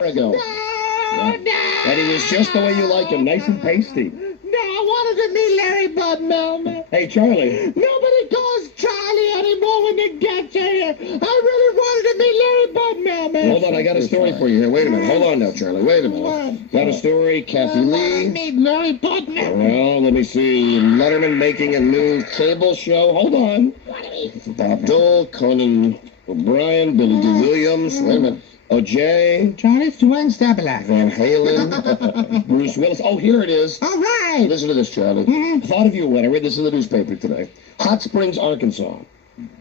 ago. No, no. And he was just the way you like him, nice and pasty. No, I wanted to meet Larry Bud Melman. Hey, Charlie. Nobody calls Charlie anymore when they get here. I really wanted to meet Larry Bud Melman. Hold on, I got a story for you here. Wait a minute. Hold on now, Charlie. Wait a minute. What? Got a story, Kathy I want to Lee. meet Larry Bud Melman. Well, let me see. Letterman making a new cable show. Hold on. Bob Dole, Conan O'Brien, Billy D. Williams. Wait a minute. OJ, Charlie Stewart Stabilizer. Van Halen, Bruce Willis. Oh, here it is. All right. Listen to this, Charlie. Mhm. Thought of you when I read this in the newspaper today. Hot Springs, Arkansas.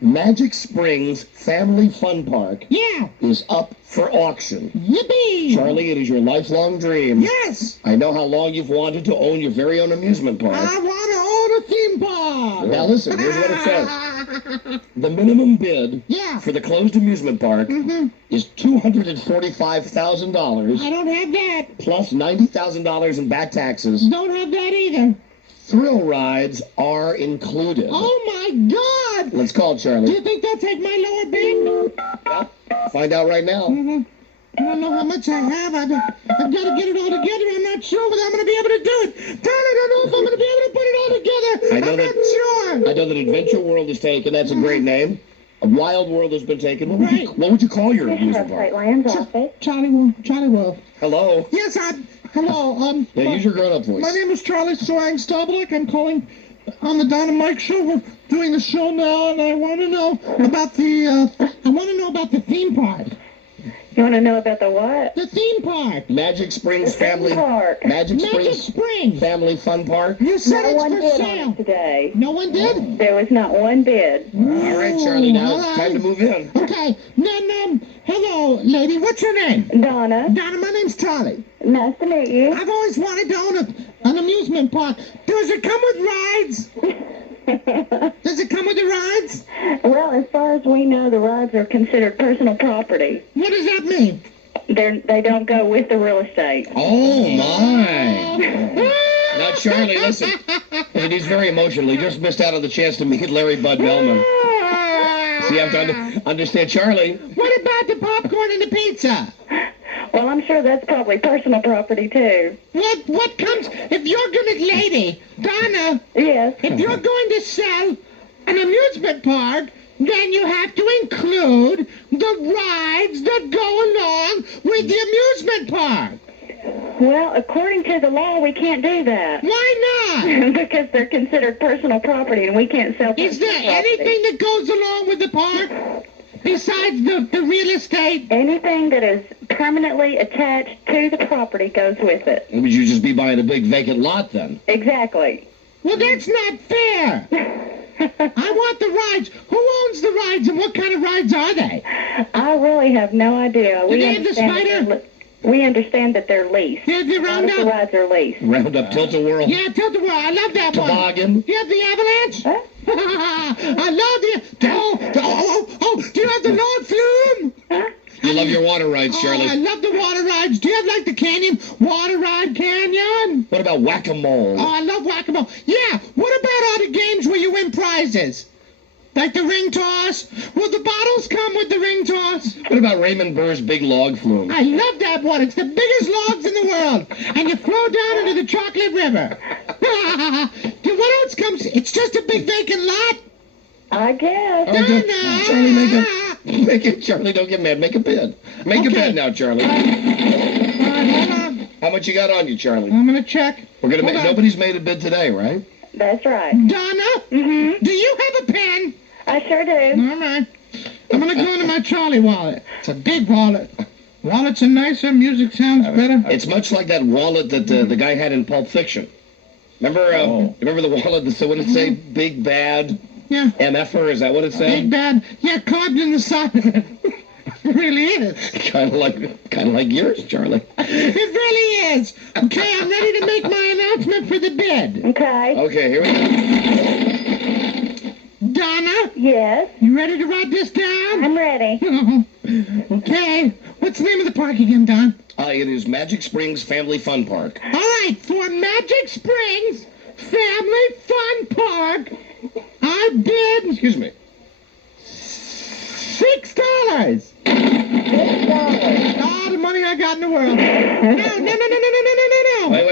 Magic Springs Family Fun Park Yeah. is up for auction. Yippee. Charlie, it is your lifelong dream. Yes. I know how long you've wanted to own your very own amusement park. I want to own a theme park. Now listen, here's what it says. The minimum bid Yeah. for the closed amusement park Mhm. is $245,000 I don't have that. plus $90,000 in back taxes. Don't have that either. Thrill rides are included. Oh my God. Let's call Do Charlie. you think they'll take my lower bid? Find out right now. Mhm. I don't know how much I have. I've got to get it all together. I'm not sure whether I'm going to be able to do it. Darn, I don't know if I'm going to be able to put it all together. I know I'm that- not sure. I know that Adventure World is taken. That's a great name. A Wild World has been taken. What would you call your amusement park? Land's office. Charlie Wolf. Charlie Wolf. Hello. Yes, hello. Yeah, use your grown-up voice. My name is Charlie Soang Stoblik. I'm calling on the Don and Mike show. We're doing the show now, and I want to know about the theme park. You want to know about the what? The theme park. Magic Springs Family Park. Magic Magic Springs Springs. Family Fun Park. You said No it's one for bid on sale. it today. No one did? There was not one bid. All right, Charlie. Now All it's time to move in. Okay. Then, hello, lady. What's your name? Donna, Donna, my name's Charlie. nice to meet you. I've always wanted to own an amusement park. Does it come with rides? Does it come with the rides? Well, as far as we know, the rides are considered personal property. What does that mean? They don't go with the real estate. Oh, my. Now, Charlie, listen. He's very emotional. He just missed out on the chance to meet Larry Bud Melman. So you have to understand, Charlie. What about the popcorn and the pizza? Well, I'm sure that's probably personal property too. What comes if you're gonna, lady, Donna, Yes. if you're going to sell an amusement park, then you have to include the rides that go along with the amusement park. Well, according to the law, we can't do that. Why not? Because they're considered personal property and we can't sell Is personal there property. anything that goes along with the park besides the real estate? Anything that is permanently attached to the property goes with it. Would you just be buying a big vacant lot then? Exactly. Well, that's not fair. I want the rides. Who owns the rides and what kind of rides are they? I really have no idea. Do they have the spider? We understand that they're leased. Yeah, the All of the Roundup. rides are leased. Roundup, Tilt-A-Whirl, Yeah, Tilt-A-Whirl. I love that one. Toboggan. You have the Avalanche? Huh? I love the... do you have the Lord Flume? Huh? You love your water rides, Oh, I Charlie. love the water rides. Do you have, like, the Canyon Water Ride Canyon? What about Whack-A-Mole? Oh, I love Whack-A-Mole. Yeah, what about all the games where you win prizes? Like the ring toss? Will the bottles come with the ring toss? What about Raymond Burr's Big Log Flume? I love that one. It's the biggest logs in the world. And you flow down into the chocolate river. What else comes? It's just a big vacant lot. I guess. Oh, good. Charlie, make it. Charlie, don't get mad. Make a bid. Make a Okay. bid now, Charlie. All right, hold on. How much you got on you, Charlie? I'm going to check. We're gonna Hold make. on. Nobody's made a bid today, right? That's right. Donna, Mm-hmm. do you have a pen? I sure do. All right. I'm going to go into my Charlie wallet. It's a big wallet. Wallets are nicer. Music sounds better. It's much like that wallet that the guy had in Pulp Fiction. Remember? Remember the wallet? So what did it say? Big bad Yeah. MFer? Is that what it Big said? bad. Yeah, carved in the side of it. It really is. Kind of like yours, Charlie. It really is. Okay, I'm ready to make my announcement for the bid. Okay. Okay, here we Donna, Yes. you ready to write this down? I'm ready. Okay. What's the name of the park again, Don? go. It is Magic Springs Family Fun Park. All right, for Magic Springs Family Fun Park, I bid Excuse me. $6. $6. Ah, the money I got in the world. No.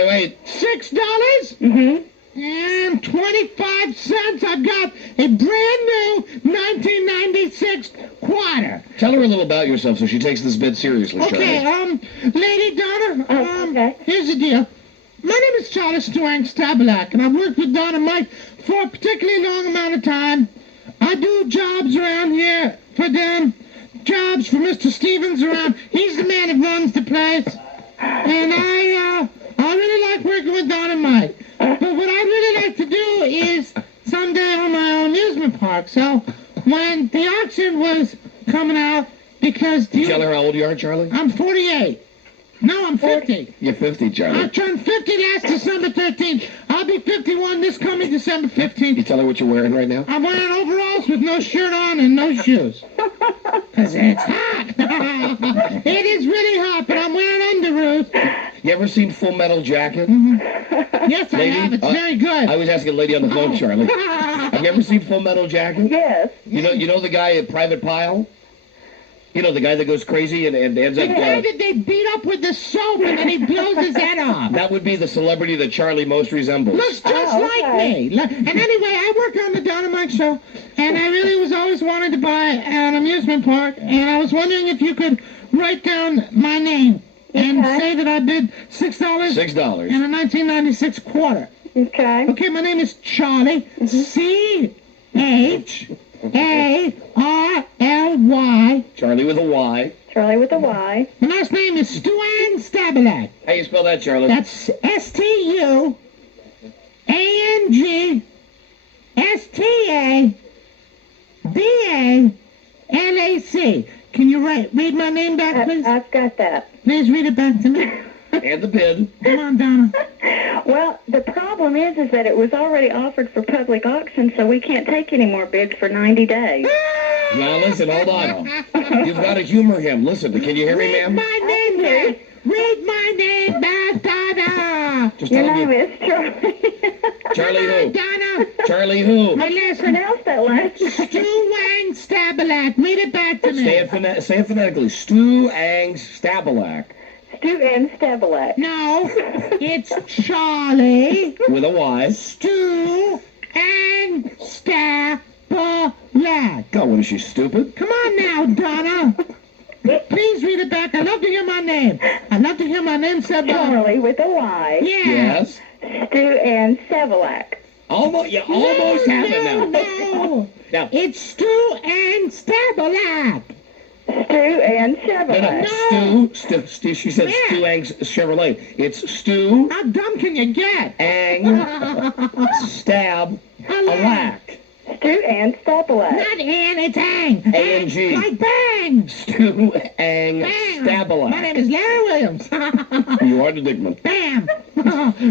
Wait. $6 Mm-hmm. and 25 cents. I got a brand new 1996 quarter. Tell her a little about yourself so she takes this bit seriously, Okay, Charlie. Lady Donna, Okay. here's the deal. My name is Charlie Stewang Stabalak, and I've worked with Don and Mike for a particularly long amount of time. I do jobs around here for them, jobs for Mr. Stevens around. He's the man that runs the place. And I really like working with Don and Mike. But what I'd really like to do is someday own my own amusement park. So when the auction was coming out, because Tell her how old you are, Charlie. I'm 48. No, I'm 50. You're 50, I Charlie. turned 50 last December 13th. I'll be 51 this coming December 15th. You tell her what you're wearing right now? I'm wearing overalls with no shirt on and no shoes. Because it's hot. It is really hot, but I'm wearing underoos. You ever seen Full Metal Jacket? Yes, I Lady, have. It's very good. I was asking a lady on the phone, Charlie. Have you ever seen Full Metal Jacket? Yes. You know the guy at Private Pile? You know, the guy that goes crazy and ends The up... guy that they beat up with the soap and then he blows his head off. that would be the celebrity that Charlie most resembles. Looks just Oh, like okay. me. And anyway, I work on the Dynamite Show, and I really was always wanting to buy an amusement park, and I was wondering if you could write down my name and Okay. say that I bid $6 $6. and a 1996 quarter. Okay. Okay, my name is Charlie. C-H-A-R-L-Y. Charlie with a Y. Charlie with a Y. My last name is Stewang Stabalak. How you spell that, Charlie? That's Stangstabalac. Can you read my name back, please? I've got that. Please read it back to me. And the bid. Come on, Donna. Well, the problem is that it was already offered for public auction, so we can't take any more bids for 90 days. Now, listen, hold on. You've got to humor him. Listen, can you hear me, Read ma'am? my name back. Read my name back, Donna. Just Your tell name me. is Charlie. Charlie who? Donna. Charlie who? My last name. Pronounce that last name. Stewang Stabalak. Read it back to me. Say it phonetically. Stu Ang Stabalak. Stu and Stabalak. No, it's Charlie, With a Y. Stu, and Stabalak. God, what is she, stupid? Come on now, Donna. Please read it back. I'd love to hear my name. I'd love to hear my name said by... Charlie with a Y. Yeah. Yes. Stu and Stabalak. Almost, you almost have it now. No. Now, It's Stu and Stabalak. Stu and Chevrolet. Stu, she said Yeah. Stu Ang's Chevrolet. It's Stu How dumb can you get? Ang Stab Alack. Stu and Stabalak. Not Ann, it's Ang. A-N-G. Like bang. Stu Ang Bang. Stabalak. My name is Larry Williams. You are the Dickman. Bam.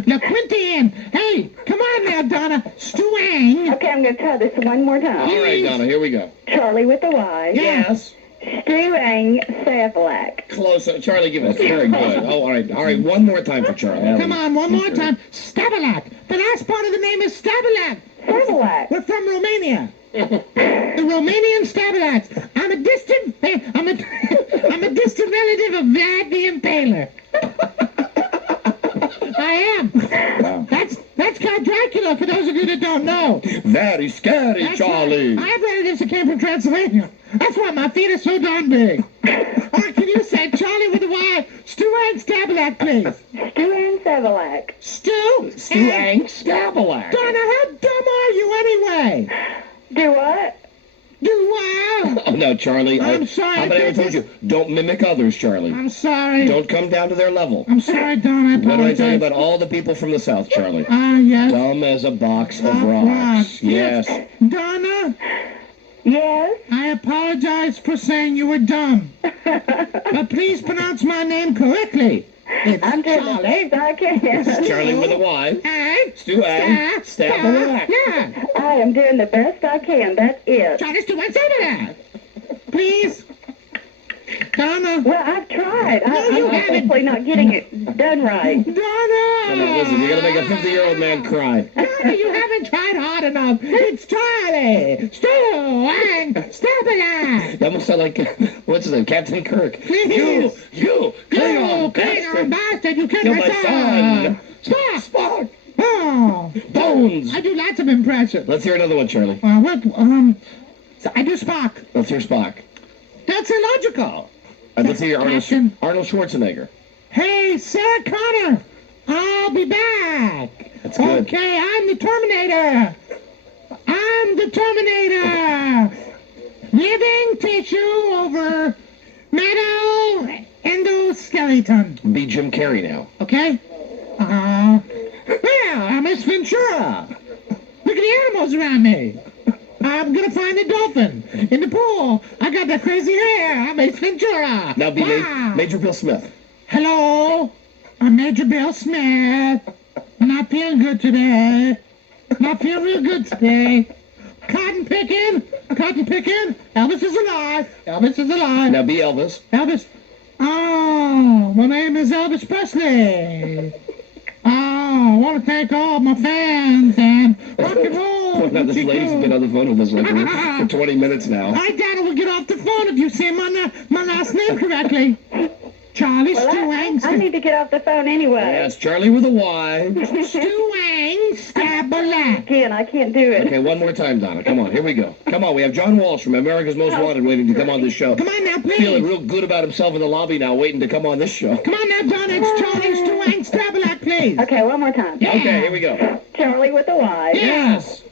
Now, Quinty. Hey, come on now, Donna. Stewang. Okay, I'm going to try this one more time. All right, Donna, here we go. Charlie with a Y. Yes. Stu and Stabalak. Close. Charlie, give us. Very good. Oh, all right. All right, one more time for Charlie. Come on, one more time. Stabalak. The last part of the name is Stabalak. Stabalak. We're from Romania. The Romanian Stabalaks. I'm a distant distant relative of Vlad the Impaler. I am. Wow. That's Count Dracula, for those of you that don't know. Very scary, That's Charlie. right. I have relatives that came from Transylvania. That's why my feet are so darn big. Or can you say Charlie with a Y? Stu and Stabalak, please. Stu and Stabalak. Stu Ang Stabalak. Donna, how dumb are you anyway? Do what? Wow. Oh, no, Charlie. I'm sorry, How about I ever told you? Don't mimic others, Charlie. I'm sorry. Don't come down to their level. I'm sorry, Don. I What do I apologize. tell you about all the people from the South, Charlie? Ah, yes. Dumb as a box of Rock rocks. Yes. Donna, Yes? I apologize for saying you were dumb. But please pronounce my name correctly. It's I'm doing the Charlie. best I can. Charlie with a Y. And Stu Ang Stabalak. Yeah. I am doing the best I can. That's it. Charlie Stewart Stabalak. Please. Donna. Well, I've tried. you I'm haven't. obviously not getting it done right. Donna! Come on, listen, you're going to make a 50-year-old man cry. Donna, you haven't tried hard enough. It's Charlie. Stu and Stabalak. That must sound like, what's his name, Captain Kirk. Please. You, Klingon Klingon bastard. bastard, you killed You're my my son. son. Stop. Spock. Oh. Bones. I do lots of impressions. Let's hear another one, Charlie. I do Spock. Let's hear Spock. That's illogical. Let's hear Captain. Arnold Schwarzenegger. Hey, Sarah Connor, I'll be back. That's good. Okay, I'm the Terminator. I'm the Terminator. Living tissue over metal endoskeleton. Be Jim Carrey now. Okay? Well, I'm Miss Ventura. Look at the animals around me. I'm gonna find a dolphin in the pool. I got that crazy hair. I'm Ace Ventura. Now be Wow. Major Bill Smith. Hello, I'm Major Bill Smith. Not feeling good today. Not feeling real good today. Cotton picking. Elvis is alive. Elvis is alive. Now be Elvis. Elvis. Oh, my name is Elvis Presley. Oh, I want to thank all my fans and rock and roll. Now this lady's been on the phone with us like for 20 minutes now. I doubt it will get off the phone if you say my last name correctly. Charlie Well, Stewang. I need to get off the phone anyway. Yes, Charlie with a Y. Stewang Stabalak. Again, I can't do it. Okay, one more time, Donna. Come on, here we go. Come on, we have John Walsh from America's Most Wanted waiting to come on this show. Come on now, Feeling please. real good about himself in the lobby now, waiting to come on this show. Come on now, Donna. It's Charlie Stewang Stabalak, please. Okay, one more time. Yeah. Okay, here we go. Charlie with a Y. Yes.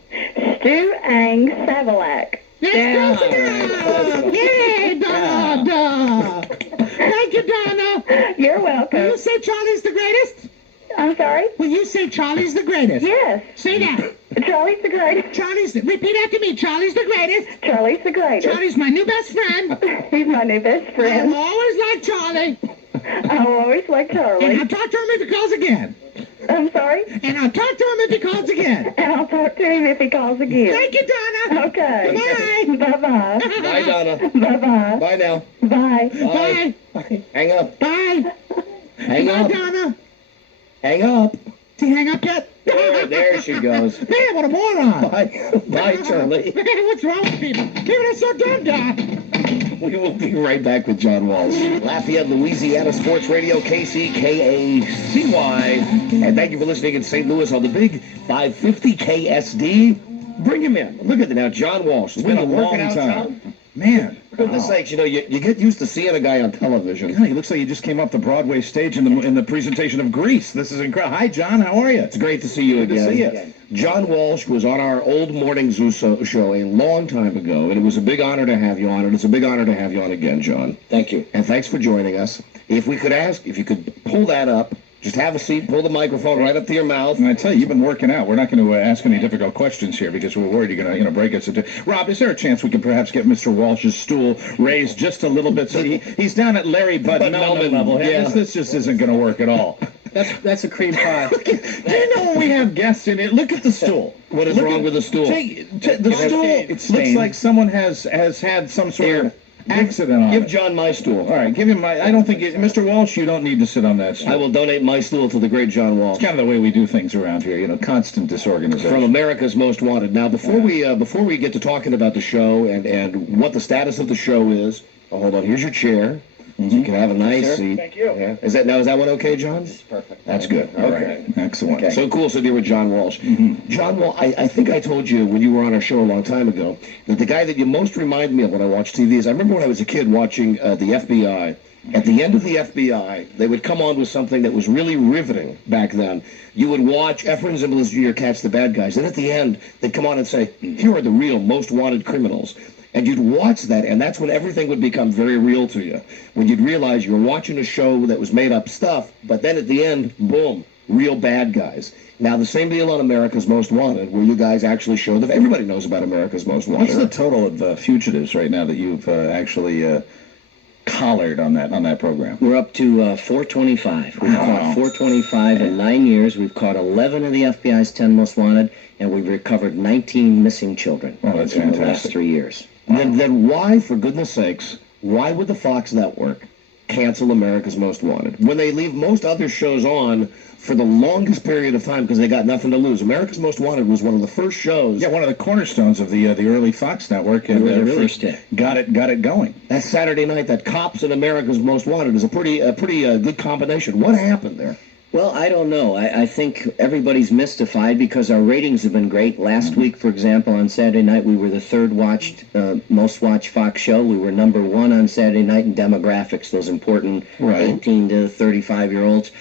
Stu Ang Savalak. Let's close Yeah. it down. Yay, Donna. Thank you, Donna. You're Will welcome. you say Charlie's the greatest? I'm sorry? Will you say Charlie's the greatest? Yes. Say that. Charlie's the greatest. Repeat after me. Charlie's the greatest. Charlie's the greatest. Charlie's my new best friend. He's my new best I'll friend. always like Charlie. I'll always like And I'll Charlie. talk to him if he calls again. I'm sorry? And I'll talk to him if he calls again. And I'll talk to him if he calls again. Thank you, Donna. Okay. Bye. Bye-bye. Bye, Donna. Bye-bye. Bye now. Bye. Bye. Bye. Hang up. Bye. Hang Bye, up. Donna. Hang up. Did he hang up yet? There she goes. Man, what a moron. Bye. Bye, Charlie. Man, what's wrong with people? People are so dumb, Don. We will be right back with John Walsh. Lafayette, Louisiana Sports Radio, KCKACY. And thank you for listening in St. Louis on the big 550 KSD. Bring him in. Look at it now, John Walsh. It's been a long time. Man. For goodness sakes, you know, you get used to seeing a guy on television. God, he looks like he just came off the Broadway stage in the presentation of Grease. This is incredible. Hi, John. How are you? It's great to see you Good to again. see you. John Walsh was on our old morning zoo show a long time ago, and it was a big honor to have you on, and it's a big honor to have you on again, John. Thank you. And thanks for joining us. If we could ask, if you could pull that up, just have a seat, pull the microphone right up to your mouth. And I tell you, you've been working out. We're not going to ask any difficult questions here because we're worried you're going to, break us into. Rob, is there a chance we could perhaps get Mr. Walsh's stool raised just a little bit so he's down at Larry Bud Melman level? Yeah. This just isn't going to work at all. That's a cream pie. Do you know when we have guests in it? Look at the stool. What is wrong with the stool? The stool it's looks stained. like someone has had some sort of accident on Give it. John my stool. All right, give him my. I don't think Mr. Walsh, you don't need to sit on that stool. I will donate my stool to the great John Walsh. It's kind of the way we do things around here, constant disorganization. From America's Most Wanted. Now, before we get to talking about the show and what the status of the show is, hold on. Here's your chair. So you can have a nice seat. Thank you. Yeah. Is that one okay, John? Perfect. That's good. All Okay. right, excellent. So cool to be with John Walsh. John Walsh, I think I told you when you were on our show a long time ago that the guy that you most remind me of when I watch TV is I remember when I was a kid watching the FBI. At the end of the FBI, they would come on with something that was really riveting back then. You would watch Efren Zimbalist Jr. catch the bad guys, and at the end, they'd come on and say, here are the real most wanted criminals. And you'd watch that, and that's when everything would become very real to you. When you'd realize you're watching a show that was made up stuff, but then at the end, boom, real bad guys. Now, the same deal on America's Most Wanted, where you guys actually show that everybody knows about America's Most Wanted. What's the total of fugitives right now that you've actually collared on that program? We're up to 425. We've caught 425 in 9 years. We've caught 11 of the FBI's 10 most wanted, and we've recovered 19 missing children Oh, that's in the last fantastic. 3 years. Then why, for goodness sakes, why would the Fox network cancel America's Most Wanted when they leave most other shows on for the longest period of time because they got nothing to lose? America's Most Wanted was one of the first shows. Yeah, one of the cornerstones of the early Fox network, and Really really first hit. got it going. That Saturday night, that Cops and America's Most Wanted is a pretty good combination. What happened there? Well, I don't know. I think everybody's mystified because our ratings have been great. Last week, for example, on Saturday night, we were the third most watched Fox show. We were number one on Saturday night in demographics, those important Right. 18 to 35-year-olds.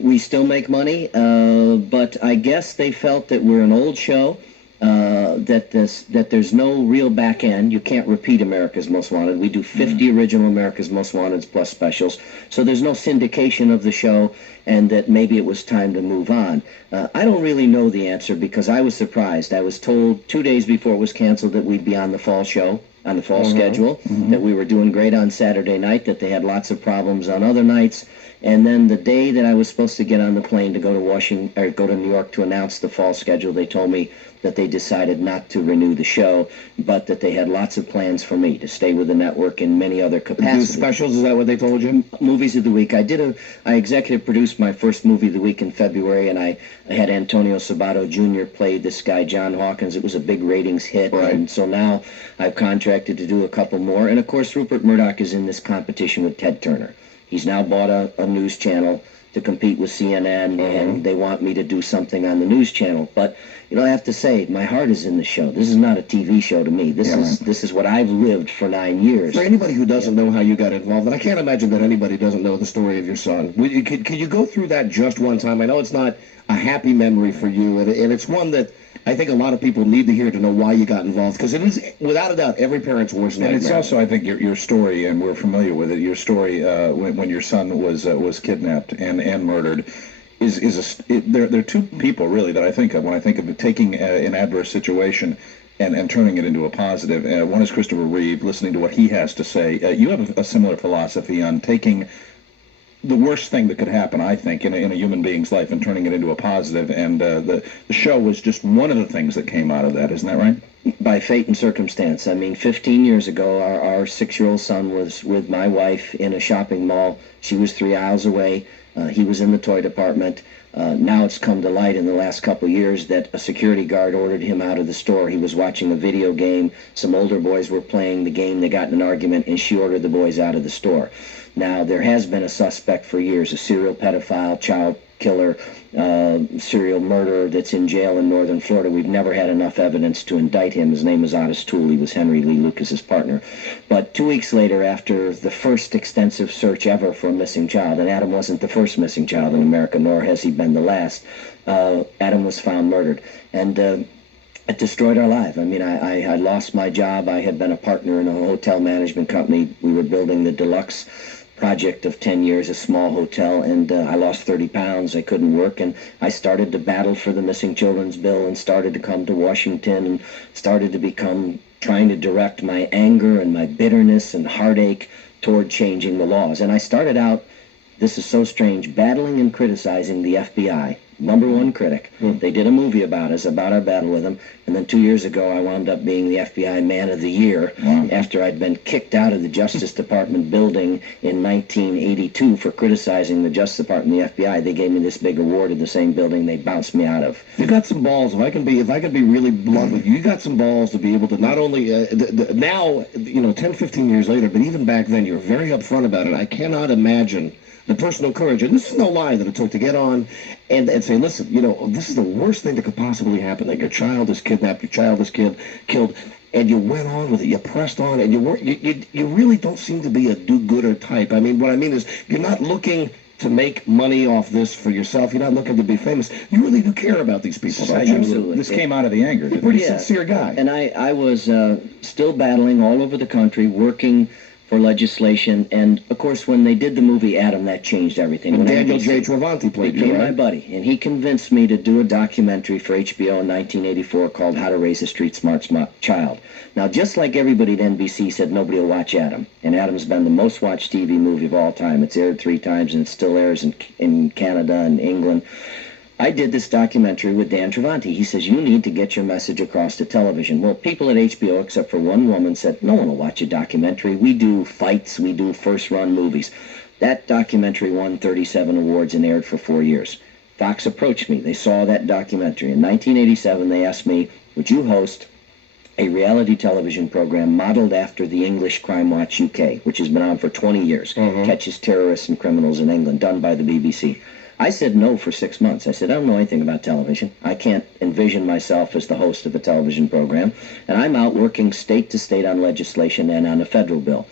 We still make money, but I guess they felt that we're an old show. That there's no real back end. You can't repeat America's Most Wanted. We do 50 original America's Most Wanteds plus specials, so there's no syndication of the show, and that maybe it was time to move on. I don't really know the answer because I was surprised. I was told 2 days before it was canceled that we'd be on the fall show, on the fall schedule, that we were doing great on Saturday night, that they had lots of problems on other nights. And then the day that I was supposed to get on the plane to go to Washington or go to New York to announce the fall schedule, they told me that they decided not to renew the show, but that they had lots of plans for me to stay with the network in many other Do capacities. specials, is that what they told you? Movies of the week. I executive produced my first movie of the week in February, and I had Antonio Sabato Jr. play this guy John Hawkins. It was a big ratings hit, Right. and so now I've contracted to do a couple more. And of course, Rupert Murdoch is in this competition with Ted Turner. He's now bought a news channel to compete with CNN, and they want me to do something on the news channel. But I have to say, my heart is in the show. This is not a TV show to me. This is what I've lived for 9 years. For anybody who doesn't know how you got involved, and I can't imagine that anybody doesn't know the story of your son, could you go through that just one time? I know it's not a happy memory for you, and it's one that I think a lot of people need to hear to know why you got involved, because it is, without a doubt, every parent's worst nightmare. And it's also, I think, your story, and we're familiar with it. Your story when your son was kidnapped and murdered there are two people really that I think of when I think of taking an adverse situation and turning it into a positive. One is Christopher Reeve. Listening to what he has to say, you have a similar philosophy on taking the worst thing that could happen, I think, in a human being's life and turning it into a positive. And the show was just one of the things that came out of that. Isn't that right? By fate and circumstance. I mean, 15 years ago, our 6-year-old son was with my wife in a shopping mall. She was 3 aisles away. He was in the toy department. Now it's come to light in the last couple of years that a security guard ordered him out of the store. He was watching a video game. Some older boys were playing the game. They got in an argument, and she ordered the boys out of the store. Now, there has been a suspect for years, a serial pedophile, child killer, serial murderer that's in jail in northern Florida. We've never had enough evidence to indict him. His name is Otis Toole. He was Henry Lee Lucas's partner. But 2 weeks later, after the first extensive search ever for a missing child, and Adam wasn't the first missing child in America, nor has he been the last, Adam was found murdered. And it destroyed our life. I mean, I lost my job. I had been a partner in a hotel management company. We were building the Deluxe project of 10 years, a small hotel, and I lost 30 pounds. I couldn't work, and I started to battle for the missing children's bill and started to come to Washington and started to become trying to direct my anger and my bitterness and heartache toward changing the laws. And I started out, this is so strange, battling and criticizing the FBI. #1 critic. They did a movie about us, about our battle with them, and then 2 years ago I wound up being the FBI Man of the Year after I'd been kicked out of the Justice Department building in 1982 for criticizing the Justice Department and the FBI. They gave me this big award in the same building they bounced me out of. You got some balls. If I can be really blunt with you, you got some balls to be able to not only now, 10, 15 years later, but even back then, you're very upfront about it. I cannot imagine the personal courage, and this is no lie, that it took to get on and say, listen, this is the worst thing that could possibly happen, that your child is kidnapped, your child is killed, and you went on with it, you pressed on, and you really don't seem to be a do-gooder type. I mean, what I mean is, you're not looking to make money off this for yourself. You're not looking to be famous. You really do care about these people, don't you? Absolutely. This came out of the anger. You're a pretty sincere guy. And I was still battling all over the country, working for legislation, and of course when they did the movie Adam, that changed everything. And When Daniel NBC J. Travanti played you, became my right? buddy, and he convinced me to do a documentary for HBO in 1984 called How to Raise a Street Smart Child. Now, just like everybody at NBC said nobody will watch Adam, and Adam's been the most watched TV movie of all time. It's aired 3 times, and it still airs in Canada and England. I did this documentary with Dan Travanti. He says, you need to get your message across to television. Well, people at HBO, except for one woman, said, no one will watch a documentary. We do fights. We do first-run movies. That documentary won 37 awards and aired for 4 years. Fox approached me. They saw that documentary. In 1987, they asked me, would you host a reality television program modeled after the English Crime Watch UK, which has been on for 20 years, catches terrorists and criminals in England, done by the BBC. I said no for 6 months. I said, I don't know anything about television. I can't envision myself as the host of a television program, and I'm out working state to state on legislation and on a federal bill.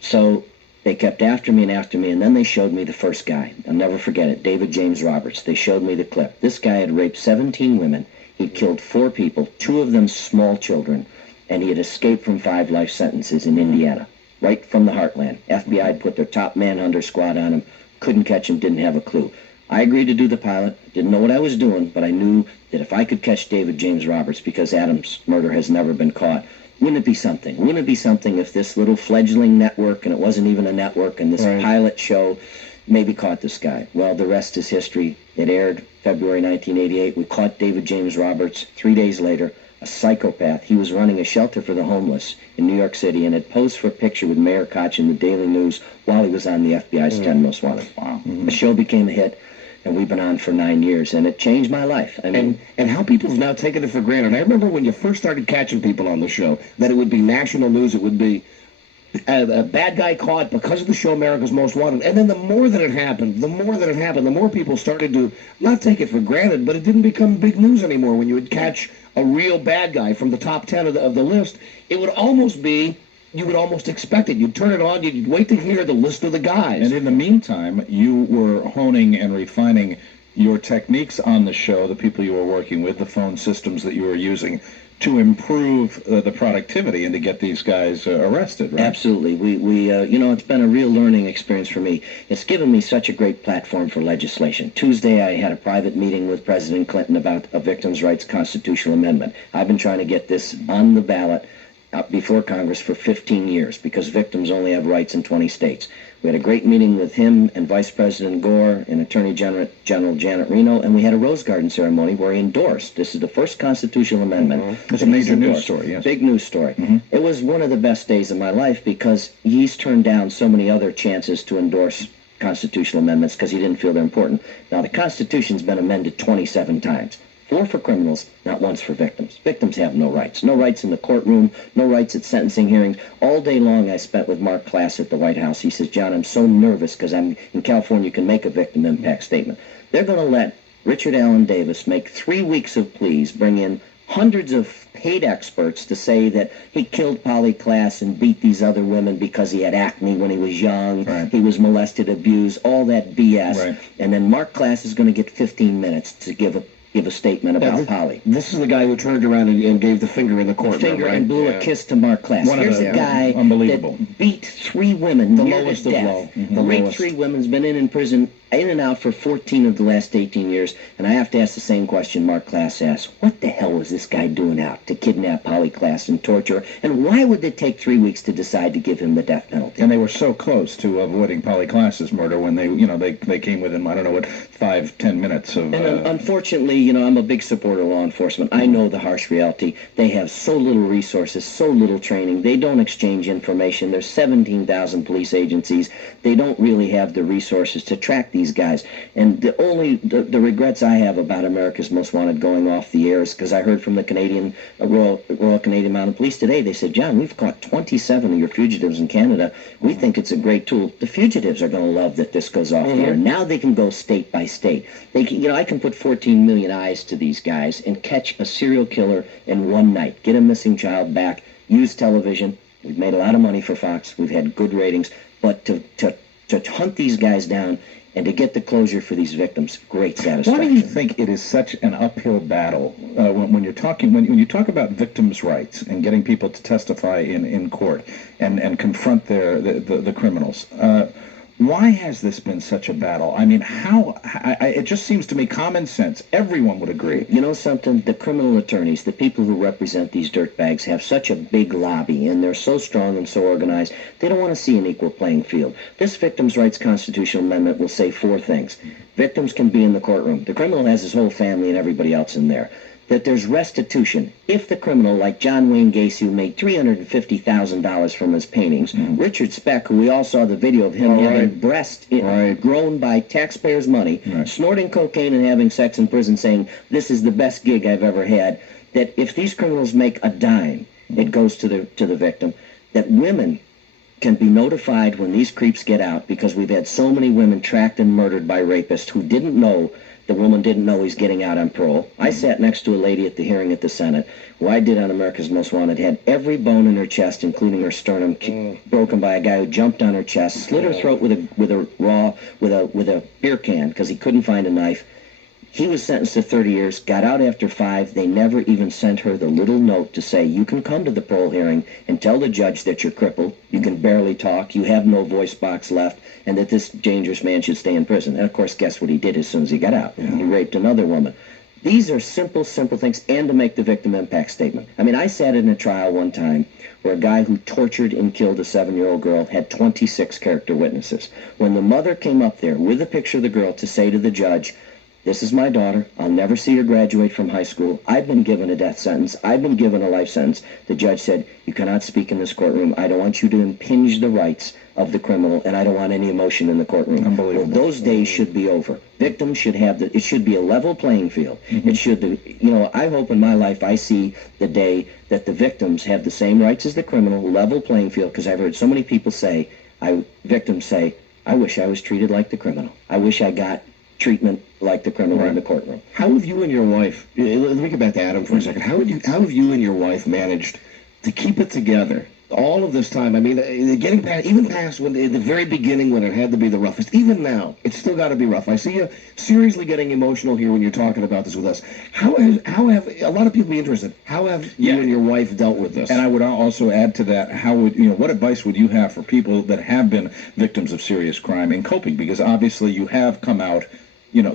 So they kept after me, and then they showed me the first guy. I'll never forget it, David James Roberts. They showed me the clip. This guy had raped 17 women. He'd killed 4 people, 2 of them small children, and he had escaped from 5 life sentences in Indiana, right from the heartland. FBI had put their top manhunter squad on him, couldn't catch him, didn't have a clue. I agreed to do the pilot, didn't know what I was doing, but I knew that if I could catch David James Roberts, because Adam's murder has never been caught, wouldn't it be something? Wouldn't it be something if this little fledgling network, and it wasn't even a network, and this pilot show maybe caught this guy? Well, the rest is history. It aired February 1988. We caught David James Roberts 3 days later, a psychopath. He was running a shelter for the homeless in New York City and had posed for a picture with Mayor Koch in the Daily News while he was on the FBI's 10 Most Wanted. Wow. The show became a hit, and we've been on for 9 years, and it changed my life. I mean, and how people have now taken it for granted. I remember when you first started catching people on the show, that it would be national news, it would be a bad guy caught because of the show America's Most Wanted. And then the more that it happened, the more people started to not take it for granted, but it didn't become big news anymore. When you would catch a real bad guy from the top 10 of the list, it would almost be, you would almost expect it. You'd turn it on, you'd wait to hear the list of the guys. And in the meantime, you were honing and refining your techniques on the show, the people you were working with, the phone systems that you were using to improve the productivity and to get these guys arrested, right? Absolutely. We it's been a real learning experience for me. It's given me such a great platform for legislation. Tuesday, I had a private meeting with President Clinton about a victims' rights constitutional amendment. I've been trying to get this on the ballot before Congress for 15 years because victims only have rights in 20 states. We had a great meeting with him and Vice President Gore and Attorney General Janet Reno, and we had a Rose Garden ceremony where he endorsed. This is the first constitutional amendment. It's a major news story, yes. Big news story. It was one of the best days of my life because he's turned down so many other chances to endorse constitutional amendments because he didn't feel they're important. Now, the Constitution's been amended 27 times. 4 for criminals, not once for victims. Victims have no rights. No rights in the courtroom, no rights at sentencing hearings. All day long I spent with Mark Klass at the White House. He says, John, I'm so nervous because I'm in California, you can make a victim impact statement. They're going to let Richard Allen Davis make 3 weeks of pleas, bring in hundreds of paid experts to say that he killed Polly Klaas and beat these other women because he had acne when he was young, he was molested, abused, all that BS. And then Mark Klass is going to get 15 minutes to give a statement about Polly. This is the guy who turned around and gave the finger in the courtroom, finger and blew a kiss to Mark Klaas. Here's a guy that beat 3 women the near lowest to of death. low. Raped 3 women, has been in prison, in and out for 14 of the last 18 years. And I have to ask the same question Mark Klaas asked. What the hell was this guy doing out to kidnap Polly Klaas and torture her? And why would they take 3 weeks to decide to give him the death penalty? And they were so close to avoiding Polly Klaas's murder when they came within, 5-10 minutes of... And unfortunately, I'm a big supporter of law enforcement. I know the harsh reality. They have so little resources, so little training. They don't exchange information. There's 17,000 police agencies. They don't really have the resources to track these guys. And the regrets I have about America's Most Wanted going off the air is because I heard from the Canadian Royal Canadian Mounted Police today. They said, John, we've caught 27 of your fugitives in Canada. We think it's a great tool. The fugitives are going to love that this goes off the air. Now they can go state by state. They can, I can put 14 million eyes to these guys and catch a serial killer in one night, get a missing child back, use television. We've made a lot of money for Fox. We've had good ratings. But to hunt these guys down and to get the closure for these victims, great satisfaction. Why do you think it is such an uphill battle when you talk about victims' rights and getting people to testify in court and confront the criminals? Why has this been such a battle? I mean, it just seems to me common sense. Everyone would agree. You know something? The criminal attorneys, the people who represent these dirtbags, have such a big lobby, and they're so strong and so organized, they don't want to see an equal playing field. This Victims' Rights Constitutional Amendment will say 4 things. Victims can be in the courtroom. The criminal has his whole family and everybody else in there. That there's restitution. If the criminal, like John Wayne Gacy, who made $350,000 from his paintings, Richard Speck, who we all saw the video of him having breasts grown by taxpayers' money, snorting cocaine and having sex in prison, saying, this is the best gig I've ever had, that if these criminals make a dime, it goes to the victim, that women can be notified when these creeps get out, because we've had so many women tracked and murdered by rapists who didn't know. The woman didn't know he's getting out on parole. I sat next to a lady at the hearing at the Senate, who I did on America's Most Wanted, had every bone in her chest, including her sternum, broken by a guy who jumped on her chest, slit her throat with a beer can because he couldn't find a knife. He was sentenced to 30 years, got out after 5. They never even sent her the little note to say, you can come to the parole hearing and tell the judge that you're crippled, you can barely talk, you have no voice box left, and that this dangerous man should stay in prison. And, of course, guess what he did as soon as he got out? He raped another woman. These are simple things, and to make the victim impact statement. I mean, I sat in a trial one time where a guy who tortured and killed a 7-year-old girl had 26 character witnesses. When the mother came up there with a picture of the girl to say to the judge, this is my daughter. I'll never see her graduate from high school. I've been given a death sentence. I've been given a life sentence. The judge said, you cannot speak in this courtroom. I don't want you to impinge the rights of the criminal, and I don't want any emotion in the courtroom. Unbelievable. Well, those days should be over. Victims should have it should be a level playing field. It should, I hope in my life I see the day that the victims have the same rights as the criminal, level playing field, because I've heard so many people victims say, I wish I was treated like the criminal. I wish I got treatment like the criminal in the courtroom. How have you and your wife, let me get back to Adam for a second, how have you and your wife managed to keep it together all of this time? I mean, getting past when at the very beginning when it had to be the roughest, even now, it's still got to be rough. I see you seriously getting emotional here when you're talking about this with us. How have a lot of people be interested, how have you and your wife dealt with this? And I would also add to that, what advice would you have for people that have been victims of serious crime in coping? Because obviously you have come out,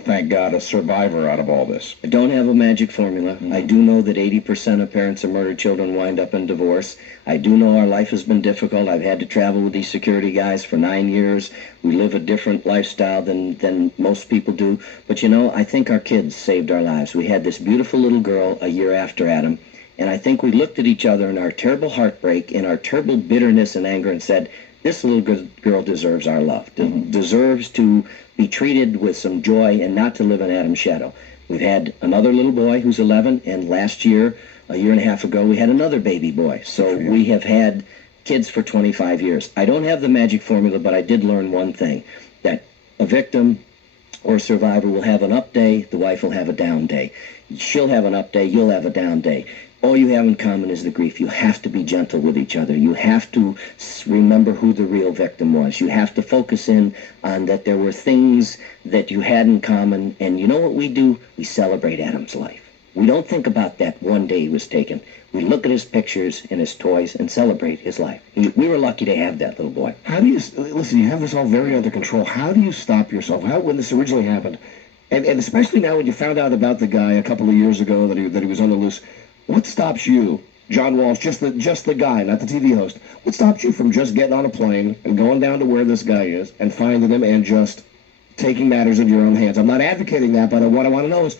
thank God, a survivor out of all this. I don't have a magic formula. I do know that 80% of parents of murdered children wind up in divorce. I do know our life has been difficult. I've had to travel with these security guys for 9 years. We live a different lifestyle than most people do. But, I think our kids saved our lives. We had this beautiful little girl a year after Adam, and I think we looked at each other in our terrible heartbreak, in our terrible bitterness and anger, and said, this little girl deserves our love, deserves to be treated with some joy and not to live in Adam's shadow. We've had another little boy who's 11, and last year, a year and a half ago, we had another baby boy. So we have had kids for 25 years. I don't have the magic formula, but I did learn one thing, that a victim or survivor will have an up day, the wife will have a down day. She'll have an up day, you'll have a down day. All you have in common is the grief. You have to be gentle with each other. You have to remember who the real victim was. You have to focus in on that there were things that you had in common. And you know what we do? We celebrate Adam's life. We don't think about that one day he was taken. We look at his pictures and his toys and celebrate his life. We were lucky to have that little boy. How do you, listen, you have this all very under control. How do you stop yourself? When this originally happened, and especially now when you found out about the guy a couple of years ago that he was on the loose, what stops you, John Walsh, just the guy, not the TV host, what stops you from just getting on a plane and going down to where this guy is and finding him and just taking matters into your own hands? I'm not advocating that, but what I want to know is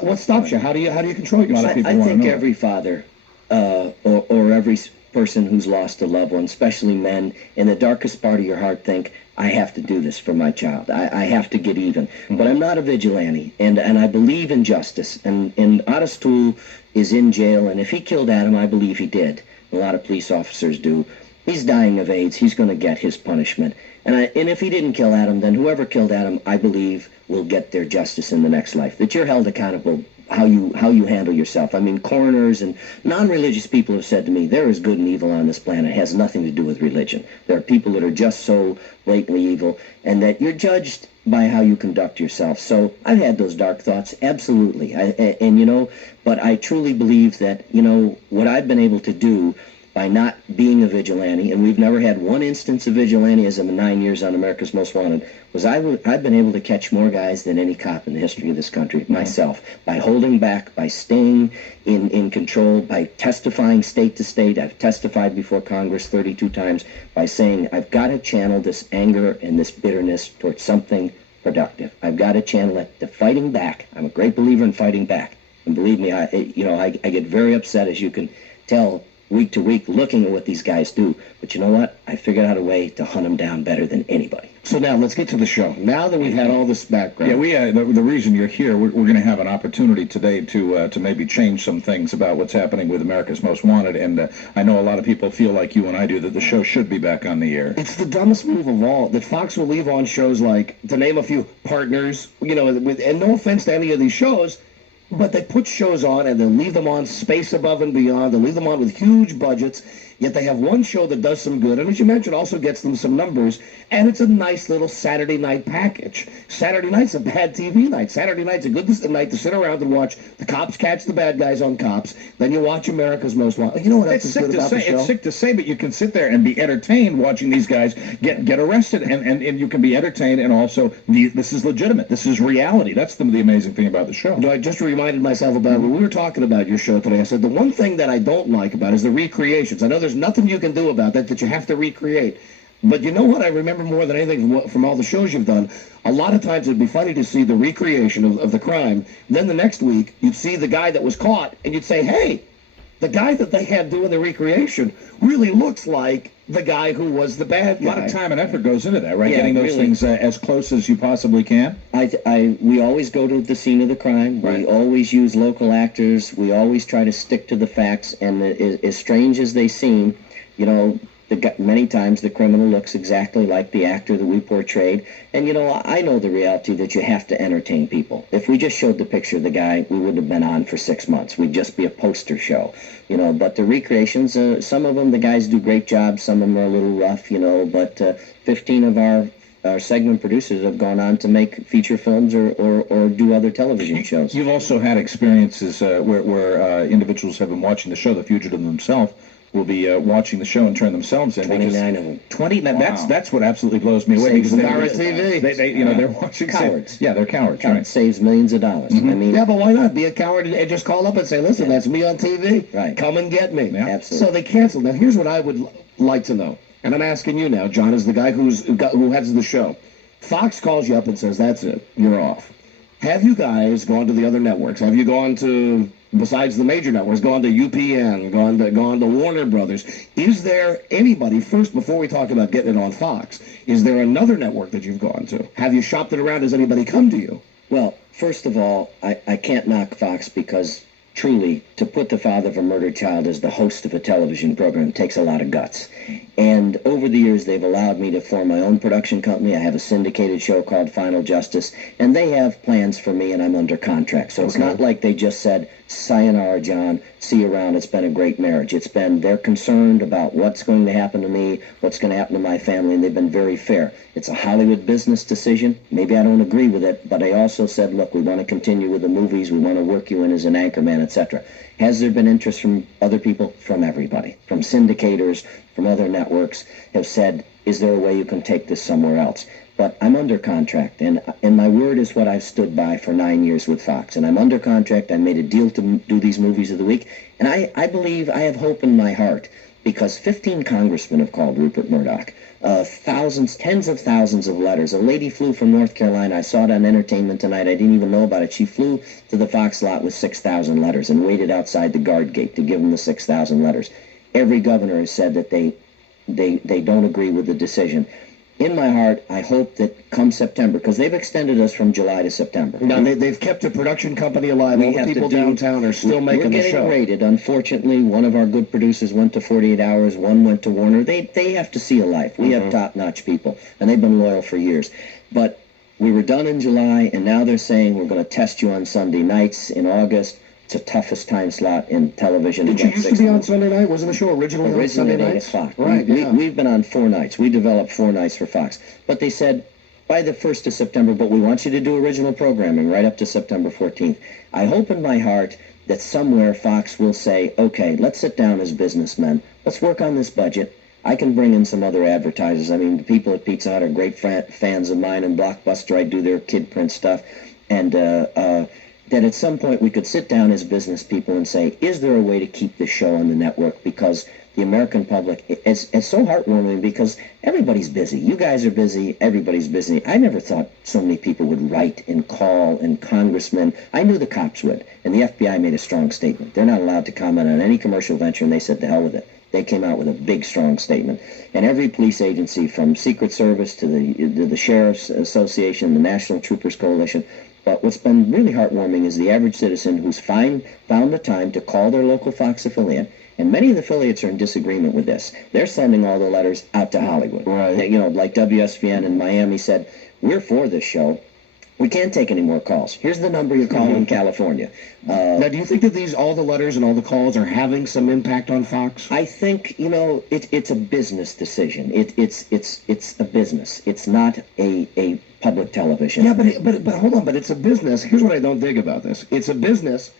what stops you? How do you control yourself? I think every father or every person who's lost a loved one, especially men, in the darkest part of your heart think, I have to do this for my child. I have to get even. But I'm not a vigilante, and I believe in justice. And Ottis Toole is in jail, and if he killed Adam, I believe he did. A lot of police officers do. He's dying of AIDS. He's going to get his punishment. And if he didn't kill Adam, then whoever killed Adam, I believe, will get their justice in the next life. That you're held accountable how you handle yourself. I mean, coroners and non-religious people have said to me, there is good and evil on this planet. It has nothing to do with religion. There are people that are just so blatantly evil, and that you're judged by how you conduct yourself. So I've had those dark thoughts, absolutely. But I truly believe that, what I've been able to do by not being a vigilante, and we've never had one instance of vigilantism in the 9 years on America's Most Wanted, was I've been able to catch more guys than any cop in the history of this country, myself, by holding back, by staying in control, by testifying state to state. I've testified before Congress 32 times by saying I've got to channel this anger and this bitterness towards something productive. I've got to channel it to fighting back. I'm a great believer in fighting back. And believe me, I get very upset, as you can tell, week to week, looking at what these guys do. But you know what? I figured out a way to hunt them down better than anybody. So now let's get to the show. Now that we've had all this background. Yeah, the reason you're here, we're going to have an opportunity today to maybe change some things about what's happening with America's Most Wanted, and I know a lot of people feel like you and I do that the show should be back on the air. It's the dumbest move of all that Fox will leave on shows like, to name a few, Partners, and no offense to any of these shows, but they put shows on and they'll leave them on Space Above and Beyond. They'll leave them on with huge budgets, yet they have one show that does some good, and as you mentioned, also gets them some numbers, and it's a nice little Saturday night package. Saturday night's a bad TV night. Saturday night's a good night to sit around and watch the cops catch the bad guys on Cops. Then you watch America's Most Wanted. You know what else is good about the show? It's sick to say, but you can sit there and be entertained watching these guys get arrested, and you can be entertained, and also this is legitimate. This is reality. That's the amazing thing about the show. No, I just reminded myself about when we were talking about your show today. I said the one thing that I don't like about it is the recreations. I know there's nothing you can do about that you have to recreate. But you know what I remember more than anything from all the shows you've done? A lot of times it'd be funny to see the recreation of the crime. Then the next week, you'd see the guy that was caught, and you'd say, hey, the guy that they had doing the recreation really looks like the guy who was the bad guy. A lot of time and effort goes into that, right? Yeah, Getting those really. things as close as you possibly can. We always go to the scene of the crime. Right. We always use local actors. We always try to stick to the facts. And as strange as they seem, many times the criminal looks exactly like the actor that we portrayed. And, I know the reality that you have to entertain people. If we just showed the picture of the guy, we wouldn't have been on for 6 months. We'd just be a poster show. But the recreations, some of them, the guys do great jobs. Some of them are a little rough, but 15 of our segment producers have gone on to make feature films or do other television shows. You've also had experiences where individuals have been watching the show, The Fugitive themselves, will be watching the show and turn themselves in. 29 of them. 20. Wow. That's what absolutely blows me away. Saves Because TV. they're watching Cowards. Yeah, they're cowards. It Right. saves millions of dollars. I mean, Yeah, but why not be a coward and just call up and say, listen, that's me on TV. Right. Come and get me. Yeah. Absolutely. So they canceled. Now, here's what I would like to know. And I'm asking you now, John, as the guy who heads the show. Fox calls you up and says, that's it. You're off. Have you guys gone to the other networks? Have you gone to, besides the major networks, gone to UPN, gone to Warner Brothers? Is there anybody, first, before we talk about getting it on Fox, is there another network that you've gone to? Have you shopped it around? Has anybody come to you? Well, first of all, I can't knock Fox because truly, to put the father of a murdered child as the host of a television program takes a lot of guts. And over the years, they've allowed me to form my own production company. I have a syndicated show called Final Justice, and they have plans for me, and I'm under contract. So it's not like they just said, sayonara, John, see you around, it's been a great marriage. It's been, they're concerned about what's going to happen to me, what's going to happen to my family, and they've been very fair. It's a Hollywood business decision. Maybe I don't agree with it, but I also said, look, we want to continue with the movies, we want to work you in as an anchorman, etc. Has there been interest from other people? From everybody. From syndicators, from other networks have said, is there a way you can take this somewhere else? But I'm under contract, and my word is what I've stood by for 9 years with Fox. And I'm under contract. I made a deal to do these movies of the week. And I believe I have hope in my heart because 15 congressmen have called Rupert Murdoch. Thousands, tens of thousands of letters. A lady flew from North Carolina. I saw it on Entertainment Tonight. I didn't even know about it. She flew to the Fox lot with 6,000 letters and waited outside the guard gate to give them the 6,000 letters. Every governor has said that they don't agree with the decision. In my heart, I hope that come September, because they've extended us from July to September. Now, they've kept the production company alive. We All the have to people do- downtown are still making We're the show. getting rated. Unfortunately, one of our good producers went to 48 Hours, one went to Warner. They have to see a life. We have top-notch people, and they've been loyal for years. But we were done in July, and now they're saying we're going to test you on Sunday nights in August. It's the toughest time slot in television. Did to you get used to 6 be on months. Sunday night? Wasn't the show originally on Originally Sunday at 8 nights? o'clock. Right, yeah. We've been on 4 nights. We developed 4 nights for Fox. But they said, by the 1st of September, but we want you to do original programming right up to September 14th. I hope in my heart that somewhere Fox will say, okay, let's sit down as businessmen. Let's work on this budget. I can bring in some other advertisers. I mean, the people at Pizza Hut are great fans of mine, and Blockbuster, I do their kid print stuff. And that at some point we could sit down as business people and say, is there a way to keep this show on the network? Because the American public, it's so heartwarming because everybody's busy. You guys are busy. Everybody's busy. I never thought so many people would write and call, and congressmen. I knew the cops would, and the FBI made a strong statement. They're not allowed to comment on any commercial venture, and they said, to hell with it. They came out with a big, strong statement. And every police agency, from Secret Service to the Sheriff's Association, the National Troopers Coalition. But what's been really heartwarming is the average citizen who's found the time to call their local Fox affiliate. And many of the affiliates are in disagreement with this. They're sending all the letters out to Hollywood. Right. You know, like WSVN in Miami said, we're for this show. We can't take any more calls. Here's the number you call in California. Now, do you think that all the letters and all the calls are having some impact on Fox? I think, you know, it's a business decision. It's a business. It's not a public television. Yeah, but hold on. But it's a business. Here's what I don't dig about this. It's a business.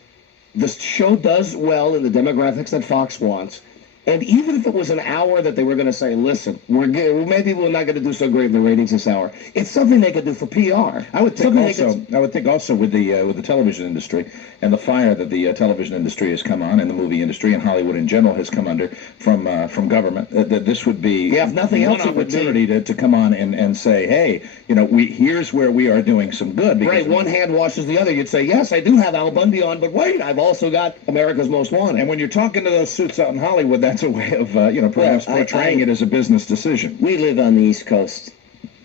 The show does well in the demographics that Fox wants. And even if it was an hour that they were going to say, listen, maybe we're not going to do so great in the ratings this hour, it's something they could do for PR. I would think also with the television industry and the fire that the television industry has come on, and the movie industry and Hollywood in general has come under from government, that this would be if nothing one else, opportunity to come on and say, hey, you know, here's where we are doing some good. Right, one hand washes the other. You'd say, yes, I do have Al Bundy on, but wait, I've also got America's Most Wanted. And when you're talking to those suits out in Hollywood, that's a way of, perhaps portraying it as a business decision. We live on the East Coast,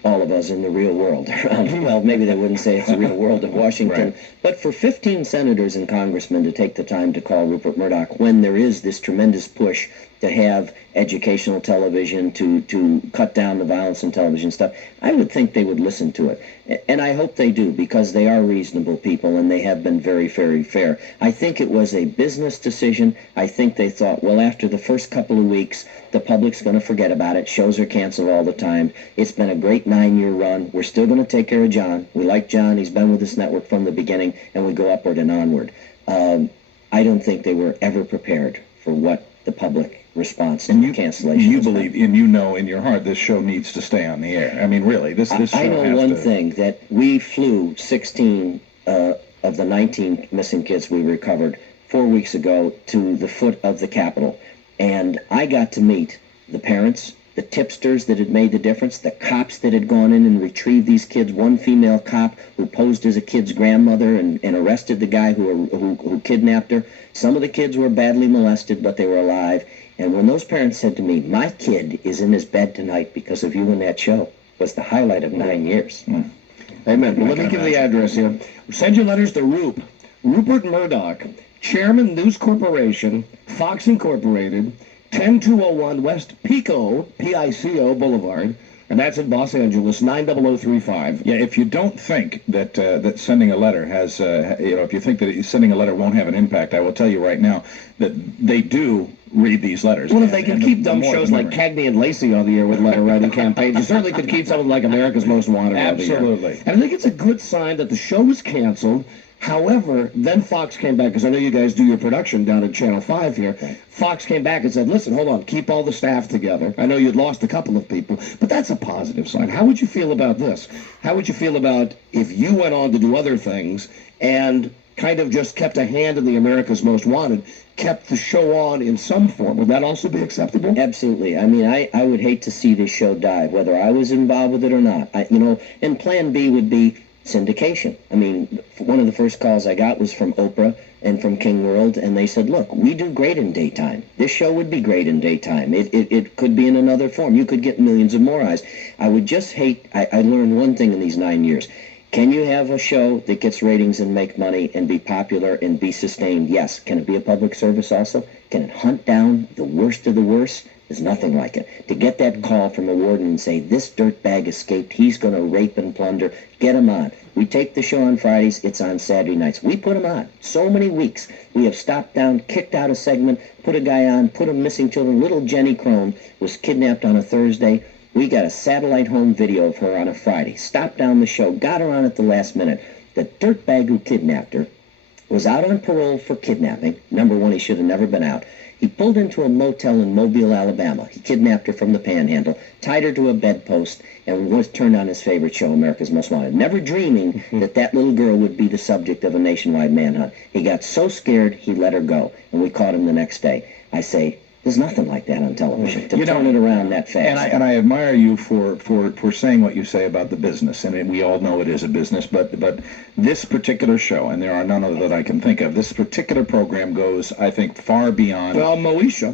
all of us, in the real world. Well, maybe they wouldn't say it's the real world of Washington. Right. But for 15 senators and congressmen to take the time to call Rupert Murdoch when there is this tremendous push to have educational television, to cut down the violence in television stuff, I would think they would listen to it. And I hope they do, because they are reasonable people and they have been very, very fair. I think it was a business decision. I think they thought, well, after the first couple of weeks, the public's going to forget about it. Shows are canceled all the time. It's been a great 9-year run. We're still going to take care of John. We like John. He's been with this network from the beginning, and we go upward and onward. I don't think they were ever prepared for what the public response to cancellation. You believe, and you know in your heart, this show needs to stay on the air. I mean, really, this show I know one thing, that we flew 16 of the 19 missing kids we recovered 4 weeks ago to the foot of the Capitol, and I got to meet the parents, the tipsters that had made the difference, the cops that had gone in and retrieved these kids, one female cop who posed as a kid's grandmother and arrested the guy who kidnapped her. Some of the kids were badly molested, but they were alive. And when those parents said to me, my kid is in his bed tonight because of you and that show, was the highlight of 9 years. Amen. Well, let me give the address here. Send your letters to Rupert Murdoch, Chairman, News Corporation, Fox Incorporated, 10201 West Pico, P-I-C-O Boulevard, and that's in Los Angeles, 90035. Yeah, if you don't think that that sending a letter has, if you think that sending a letter won't have an impact, I will tell you right now that they do read these letters. Well, if they can keep dumb shows like Cagney and Lacey on the air with letter-writing campaigns, you certainly could keep something like America's Most Wanted on the air. Absolutely. And I think it's a good sign that the show was canceled. However, then Fox came back, because I know you guys do your production down at Channel 5 here. Right. Fox came back and said, listen, hold on, keep all the staff together. I know you'd lost a couple of people, but that's a positive sign. How would you feel about this? How would you feel about if you went on to do other things and kind of just kept a hand in the America's Most Wanted, kept the show on in some form? Would that also be acceptable? Absolutely. I mean, I would hate to see this show die, whether I was involved with it or not. And Plan B would be syndication. I mean, one of the first calls I got was from Oprah and from King World, and they said, look, we do great in daytime. This show would be great in daytime. It could be in another form. You could get millions of more eyes. I would just hate, I learned one thing in these 9 years. Can you have a show that gets ratings and make money and be popular and be sustained? Yes. Can it be a public service also? Can it hunt down the worst of the worst? There's nothing like it. To get that call from a warden and say, this dirtbag escaped, he's going to rape and plunder, get him on. We take the show on Fridays, it's on Saturday nights. We put him on. So many weeks. We have stopped down, kicked out a segment, put a guy on, put a missing children. Little Jenny Crone was kidnapped on a Thursday. We got a satellite home video of her on a Friday. Stopped down the show, got her on at the last minute. The dirtbag who kidnapped her was out on parole for kidnapping. Number one, he should have never been out. He pulled into a motel in Mobile, Alabama. He kidnapped her from the Panhandle, tied her to a bedpost, and was turned on his favorite show, America's Most Wanted, never dreaming that that little girl would be the subject of a nationwide manhunt. He got so scared, he let her go, and we caught him the next day. I say, there's nothing like that on television, to turn it around that fast. And I admire you for saying what you say about the business, and we all know it is a business, but this particular show, and there are none other that I can think of, this particular program goes, I think, far beyond Moesha.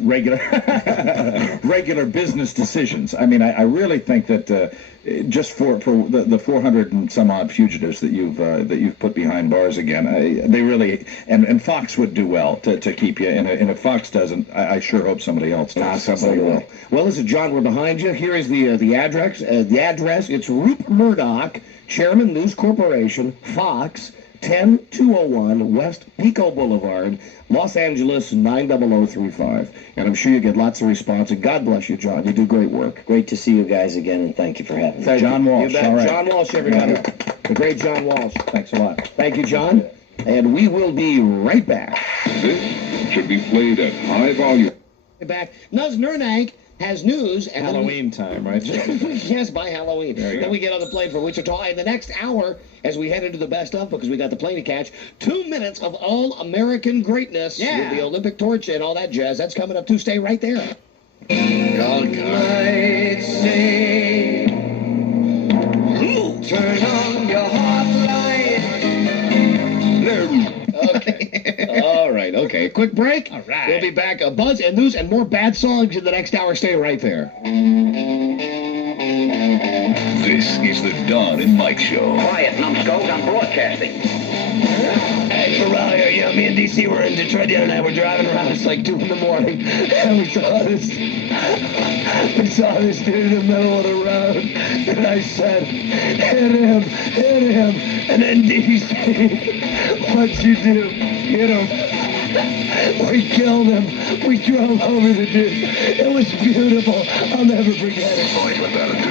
regular business decisions. I mean, I really think that just for the 400 and some odd fugitives that you've put behind bars again, they really, and Fox would do well to keep you, and if Fox doesn't, I sure hope somebody else does. Somebody will. Well, listen, John, we're behind you. Here is the address. The address. It's Rupert Murdoch, Chairman, News Corporation, Fox, 10201 West Pico Boulevard, Los Angeles 90035. And I'm sure you get lots of response. And God bless you, John. You do great work. Great to see you guys again, and thank you for having me. Thank John you. Walsh. You bet. All right. John Walsh, everybody. The great John Walsh. Thanks a lot. Thank you, John. And we will be right back. This should be played at high volume. Back. Nuz Nernank has news. And Halloween time, right? Yes, by Halloween. Then we get on the plane for Wichita. In the next hour, as we head into the best of, because we got the plane to catch, 2 minutes of all-American greatness with the Olympic torch and all that jazz. That's coming up too. Stay right there. Turn on your Okay. All right. Okay. Quick break. All right. We'll be back. A buzz and news and more bad songs in the next hour. Stay right there. This is the Don and Mike Show. Quiet, numbskulls, I'm broadcasting. Hey, Ferrari, yeah, me and DC were in Detroit the other night. We're driving around. It's like 2 in the morning, and we saw this dude in the middle of the road, and I said, hit him, and then DC, what'd you do? Hit him. We killed him. We drove over the dude. It was beautiful. I'll never forget it. Boys, what attitude?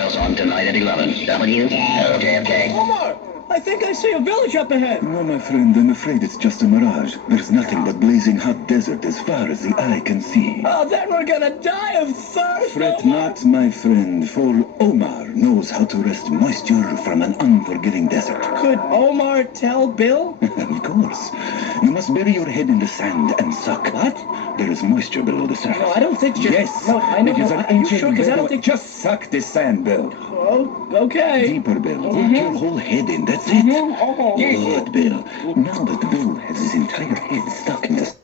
Else on tonight at 11. W, JFK. Omar! I think I see a village up ahead. No, my friend, I'm afraid it's just a mirage. There's nothing but blazing hot desert as far as the eye can see. Oh, then we're gonna die of thirst. Fret Omar. not, my friend, for Omar knows how to wrest moisture from an unforgiving desert. Could Omar tell Bill? Of course. You must bury your head in the sand and suck. What? There is moisture below the surface. No, I don't think just... Yes. No, I know. It is No, an are you ancient sure? Because I don't Bill. think... Just suck the sand, Bill. Oh, okay. Deeper, Bill. Work your whole head in. That's it. Oh. Good, Bill. Now that Bill has his entire head stuck in the